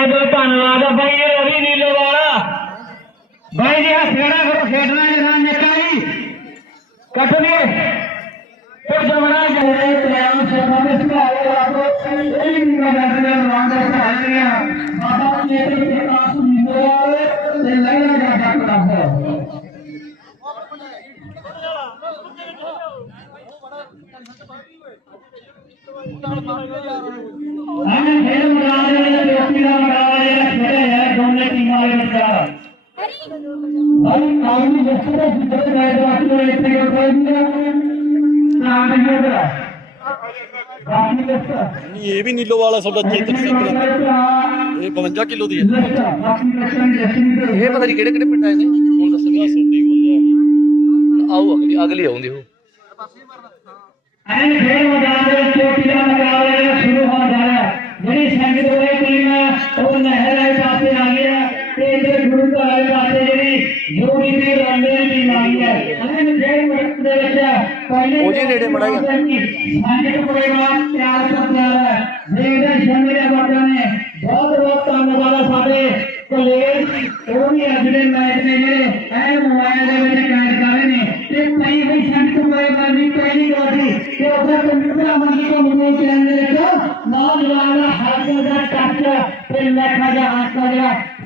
ਬਹੁਤ ਬਹੁਤ ਧੰਨਵਾਦ ਆ ਬਾਈ ਇਹ ਰਵੀ ਨੀਲੋ ਵਾਲਾ ਬਾਈ ਜੀ ਹੱਥੜਾ ਕਰੋ ਖੇਡਣਾ ਜਿਹੜਾ ਨਿੱਕਾ ਜੀ ਕੱਟ ਦੇ ਤੇ ਜਮਨਾ ਜਿਹੜੇ ਪਿਆਰ ਸੇਵਾ ਦੇ ਸੁਭਾਅ ਆਪੋ ਇਹ ਵੀ ਕਰਦੇ ਨੇ ਰਵਾਂਗੇ ਸੁਭਾਅ ਨੇ ਬਾਬਾ ਜੀ ਦੇ ਪ੍ਰਕਾਸ਼ ਨੀਲੋ ਵਾਲੇ ਤੇ ਲੈਣਾ ਦਾ ਡੱਕ ਰੱਖਦਾ ਆਨੇ ਖੇਡ వస్తుందో చూద్దాం లేదు అసలు ఎత్తి పోయిందో ਇਹ ਵੀ ਨੀਲੋ ਵਾਲਾ ਸਾਡਾ ਚੇਤਨ ਸਿੰਘ ਇਹ 52 ਕਿਲੋ ਦੀ ਹੈ। ਇਹ ਪਤਾ ਨਹੀਂ ਕਿਹੜੇ ਕਿਹੜੇ ਪਿੰਡ ਆਏ ਨੇ। ਹੁਣ ਦੱਸਣਗੇ ਸੁਣਦੀ ਬੋਲਿਆ ਆਓ ਅਗਲੀ ਅਗਲੀ ਆਉਂਦੀ ਹੋ ਐਂ ਫੇਰ ਮੈਦਾਨ ਦੇ ਵਿੱਚ ਟੋਟੀਆਂ ਲਗਾ ਰਹੇ ਸ਼ੁਰੂ ਹੋ ਜਾਣਾ। ਜਿਹੜੀ ਸੰਗਤ ਹੋਏ ਟੀਮ ਉਹ ਨੇ ਜਿਹੜੀ ਜੋੜੀ ਦੀ ਰੰਦੇ ਦੀ ਟੀਮ ਆ ਗਈ ਹੈ ਐਨ ਖੇਡ ਮੈਦਾਨ ਦੇ ਵਿੱਚ ਪਹਿਲੇ ਉਹ ਜੀ ਨੇੜੇ ਮਾੜਾ ਜਿਹਾ। ਸੰਗਤ ਪਰਿਵਾਰ ਪਿਆਰ ਤੋਂ ਪਿਆਰ ਹੈ ਜਿਹੜੇ ਸੰਗਤ ਦੇ ਬਾਤਾਂ ਨੇ ਬਹੁਤ ਬਹੁਤ ਧੰਨਵਾਦ ਆ ਸਾਡੇ ਕਲੇਰ ਉਹ ਵੀ ਅੱਜ ਦੇ ਮੈਚ ਨੇ ਜਿਹੜੇ ਐਨ ਮੋਬਾਈਲ ਦੇ ਵਿੱਚ ਕੈਦ ਕਰ ਰਹੇ ਨੇ ਤੇ ਕਈ ਵੀ ਸੰਗਤ ਪਰਿਵਾਰ ਦੀ ਪਹਿਲੀ ਵਾਰੀ ਤੇ ਉਹਦਾ ਕੰਪਿਊਟਰ ਮੰਗੀ ਤੋਂ ਮੈਨੂੰ ਚੈਨਲ ਦੇ ਵਿੱਚ ਨੌਜਵਾਨ ਦਾ ਹੱਥ ਦਾ ਟੱਚ ਤੇ ਲੈਖਾ ਦਾ ਹੱਥ ਜਿਹੜਾ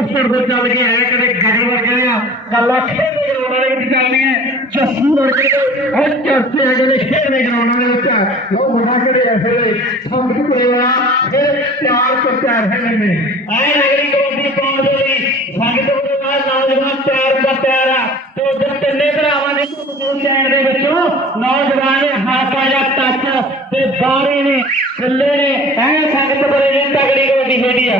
ਤੇ ਉਸ ਪਿੰਡ ਤੋਂ ਚੱਲ ਕੇ ਆਇਆ ਕਦੇ ਗਗਨ ਵਰਗੇ ਆ ਗੱਲਾਂ ਖੇਡਦੇ ਗਰਾਊਂਡਾਂ ਦੇ ਵਿੱਚ ਚੱਲਦੀਆਂ ਜੱਸੂ ਵਰਗੇ ਦੇ ਉਹ ਚਰਚੇ ਹੈਗੇ ਨੇ ਖੇਡਦੇ ਗਰਾਊਂਡਾਂ ਦੇ ਵਿੱਚ ਉਹ ਬੜਾ ਕਿਹੜੇ ਐਸੇ ਦੇ ਸੰਗਤ ਪਰਿਵਾਰ ਫਿਰ ਪਿਆਰ ਤੋਂ ਪਿਆਰ ਹੈ ਨੇ ਐ ਅਗਲੀ ਕਬੱਡੀ ਪਾਉਣ ਦੇ ਲਈ ਸੰਗਤ ਪਰਿਵਾਰ ਨੌਜਵਾਨ ਪਿਆਰ ਦਾ ਪਿਆਰ ਆ ਤੇ ਉਧਰ ਤਿੰਨੇ ਭਰਾਵਾਂ ਦੇ ਕੁਝ ਚੈਨ ਦੇ ਵਿੱਚੋਂ ਨੌਜਵਾਨ ਨੇ ਹਾਕਾ ਜਾਂ ਟੱਚ ਤੇ ਬਾਰੇ ਨੇ ਥੱਲੇ ਨੇ ਐ ਸੰਗਤ ਬੜੇ ਨੇ ਤਗੜੀ ਕਬੱਡੀ ਖੇਡੀ ਆ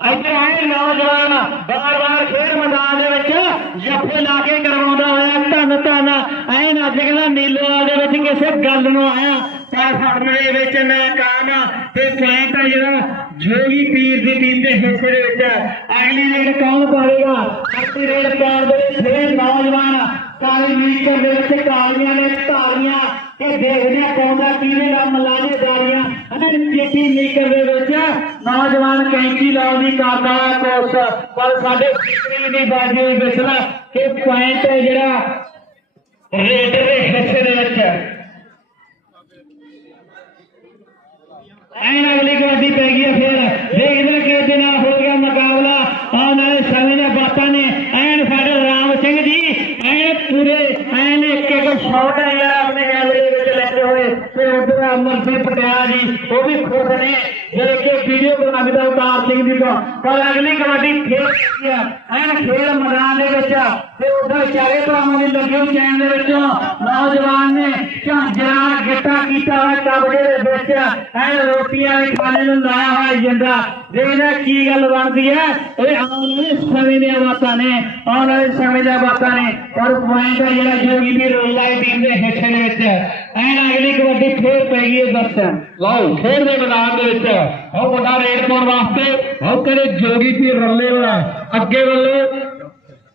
ਇੱਧਰ ਆਏ ਨੌਜਵਾਨ, ਬਾਰ-ਬਾਰ ਖੇਡ ਮੈਦਾਨ ਦੇ ਵਿੱਚ ਜੱਫੇ ਲਾ ਕੇ ਕਰਵਾਉਂਦਾ ਹੋਇਆ। ਧੰਨ ਧੰਨ ਐਨ ਅੱਜ ਕਹਿੰਦਾ ਨੀਲੋਵਾਲ ਦੇ ਵਿੱਚ ਕਿਸੇ ਗੱਲ ਨੂੰ ਆਇਆ। ਪਰ ਫੜਨ ਦੇ ਵਿੱਚ ਨਾਕਾਮ ਤੇ ਪੁਆਇੰਟ ਆ ਜਿਹੜਾ ਜੋਗੀ ਪੀਰ ਦੀ ਟੀਮ ਦੇ ਹਿੱਸੇ ਦੇ ਵਿੱਚ ਅਗਲੀ ਰੇਡ ਕੌਣ ਪਾਵੇਗਾ? ਅਗਲੀ ਰੇਡ ਪਾਉਣ ਦੇ ਲਈ ਫੇਰ ਨੌਜਵਾਨ ਕਾਲੀ ਮੀਟਰ ਦੇ ਵਿੱਚ ਕਾਲੀਆਂ ਨੇ ਧਾਰੀਆਂ ਤੇ ਦੇਖਦੇ ਕੌਣ ਦਾ ਕਿਹਦੇ ਦਾ ਮਲਾਜੇ ਦਾਰੀਆਂ ਨੌਜਵਾਨ ਕੈਂਚੀ ਲਾਉਣ ਦੀ ਕਰਦਾ ਹੈ ਕੋਸ਼ਿਸ਼ ਪਰ ਸਾਡੇ ਫਿਕਰੀ ਦੀ ਬਾਜੀ ਹੋਈ ਬਿਸਲਾ ਕਿ ਪੁਆਇੰਟ ਹੈ ਜਿਹੜਾ ਰੇਡ ਦੇ ਹਿੱਸੇ ਦੇ ਵਿੱਚ ਐਨ ਅਗਲੀ ਕਬੱਡੀ ਪੈ ਗਈ ਹੈ ਫਿਰ ਦੇਖਦੇ ਕਿਸ ਨਾਲ ਹੋ ਗਿਆ ਮੁਕਾਬਲਾ ਆਉਣ ਵਾਲੇ ਸਮੇਂ ਦੀਆਂ ਬਾਤਾਂ ਨੇ ਐਨ ਸਾਡੇ ਰਾਮ ਸਿੰਘ ਜੀ ਐਨ ਪੂਰੇ ਐਨ ਇੱਕ ਇੱਕ ਸ਼ਾਟ ਹੈ ਜਿਹੜਾ ਆਪਣੇ ਕੈਮਰੇ ਦੇ ਵਿੱਚ ਲੈਂਦੇ ਹੋਏ ਤੇ ਉਧਰ ਅਮਰਦੀਪ ਪਟਿਆਲ ਜੀ ਉਹ ਵੀ ਖੁਸ਼ ਨੇ ਜਿਹੜੇ ਕਿ ਵੀਡੀਓ ਬਣਾਉਂਦੇ ਦਾ ਉਤਾਰ ਸਿੰਘ ਜੀ ਤੋਂ ਪਰ ਅਗਲੀ ਕਬੱਡੀ ਖੇਡ ਰਹੀ ਹੈ ਐਨ ਖੇਡ ਮੈਦਾਨ ਦੇ ਵਿੱਚ ਤੇ ਉਧਰ ਚਾਰੇ ਭਰਾਵਾਂ ਦੀ ਲੱਗੀ ਹੋਈ ਚੈਨ ਦੇ ਵਿੱਚੋਂ ਨੌਜਵਾਨ ਨੇ ਝਾਂਜਰਾ ਗਿੱਟਾ ਕੀਤਾ ਹੋਇਆ ਕਬੜੇ ਦੇ ਵਿੱਚ ਐਨ ਰੋਟੀਆਂ ਦੇ ਖਾਣੇ ਨੂੰ ਲਾਇਆ ਹੋਇਆ ਜਿੰਦਾ ਦੇਖਦਾ ਕੀ ਗੱਲ ਬਣਦੀ ਹੈ ਇਹ ਆਉਣ ਵਾਲੇ ਸਮੇਂ ਦੀਆਂ ਬਾਤਾਂ ਨੇ ਆਉਣ ਵਾਲੇ ਸਮੇਂ ਦੀਆਂ ਬਾਤਾਂ ਨੇ ਪਰ ਪੁਆਇੰਟ ਹੈ ਜਿਹੜਾ ਜੋਗੀ ਵੀ ਰੋਲਾਈ ਟੀਮ ਦੇ ਹਿੱਸੇ ਦੇ ਵਿੱਚ ਐਨ ਅਗਲੀ ਕਬੱਡੀ ਫੇਰ ਪੈ ਗਈ ਹੈ ਦੱਸ ਲਓ ਖੇਡ ਦੇ ਮੈਦਾਨ ਦੇ ਵਿੱਚ ਉਹ ਵੱਡਾ ਰੇਡ ਪਾਉਣ ਵਾਸਤੇ ਉਹ ਕਹਿੰਦੇ ਜੋਗੀ ਵੀ ਰੱਲੇ ਵਾਲਾ ਅੱਗੇ ਵੱਲੋਂ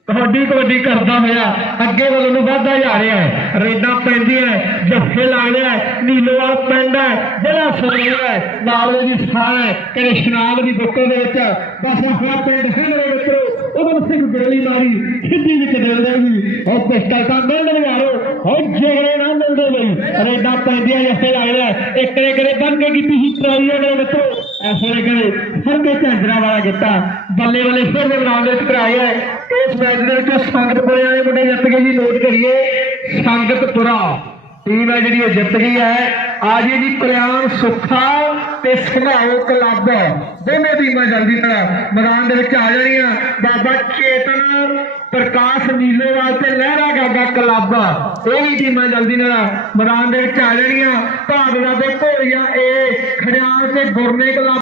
ਕਬੱਡੀ ਕਬੱਡੀ ਕਰਦਾ ਹੋਇਆ ਅੱਗੇ ਵੱਲ ਨੂੰ ਵੱਧਦਾ ਜਾ ਰਿਹਾ ਹੈ ਰੇਡਾਂ ਪੈਂਦੀਆਂ ਹੈ, ਜੱਫੇ ਲੱਗਦੇ ਹੈ ਨੀਲੋਵਾਲ ਪਿੰਡ ਹੈ ਜਿਹੜਾ ਸੁਣਿਆ ਹੈ ਨਾਲ ਉਹਦੀ ਸਾਹ ਹੈ ਕਿ ਸ਼ਨਾਬ ਦੀ ਬੁੱਕਲ ਦੇ ਵਿੱਚ ਬਸ ਆਪਣਾ ਪਿੰਡ ਹੈ ਮੇਰੇ ਮਿੱਤਰੋ ਉਦੋਂ ਸਿੰਘ ਗੋਲੀ ਮਾਰੀ ਸਿੱਧੀ ਵਿੱਚ ਦਿਲ ਦੇ ਵੀ ਉਹ ਪਿਸਟਲ ਤਾਂ ਮਿਲਣ ਯਾਰੋ ਉਹ ਜਿਗਰੇ ਨਾ ਮਿਲਦੇ ਬਈ ਰੇਡਾਂ ਪੈਂਦੀਆਂ ਜੱਫੇ ਲੱਗਦੇ ਹੈ ਇੱਕ ਇੱਕ ਦੇ ਬੰਨ ਕੇ ਕੀਤੀ ਸੀ ਟਰਾਈ ਮੇਰੇ ਮਿੱਤਰੋ ਐਸੇ ਨੇ ਕਰੇ ਹਰ ਕੇ ਝਾਂਜਰਾ ਵਾਲਾ ਗਿੱਟਾ ਬੱਲੇ ਬੱਲੇ ਫਿਰ ਦੇ ਗਰਾਊਂਡ ਵਿੱਚ ਕਰਾਇਆ ਹੈ। ਇਸ ਮੈਚ ਦੇ ਵਿੱਚ ਸੰਗਤਪੁਰੇ ਵਾਲੇ ਮੁੰਡੇ ਜਿੱਤ ਗਏ ਜੀ, ਨੋਟ ਕਰੀਏ। ਸੰਗਤਪੁਰਾ ਟੀਮ ਹੈ ਜਿਹੜੀ ਉਹ ਜਿੱਤ ਗਈ ਹੈ। ਆ ਜੀ ਜੀ ਕਲਿਆਣ ਸੁੱਖਾ ਤੇ ਸੁਭਾਓ ਕਲੱਬ। ਦੋਵੇਂ ਟੀਮਾਂ ਜਲਦੀ ਨਾਲ ਮੈਦਾਨ ਦੇ ਵਿੱਚ ਆ ਜਾਣੀਆਂ। ਬਾਬਾ ਚੇਤਨ, ਪ੍ਰਕਾਸ਼ ਨੀਲੋਵਾਲ ਤੇ ਲਹਿਰਾ ਗਾਗਾ ਕਲੱਬ। ਇਹ ਵੀ ਟੀਮਾਂ ਜਲਦੀ ਨਾਲ ਮੈਦਾਨ ਦੇ ਵਿੱਚ ਆ ਜਾਣੀਆਂ। ਭਾਗਲਾ ਤੇ ਭੋਲੀਆ ਇਹ ਖੜਿਆਲ ਤੇ ਗੁਰਨੇ ਕਲੱਬ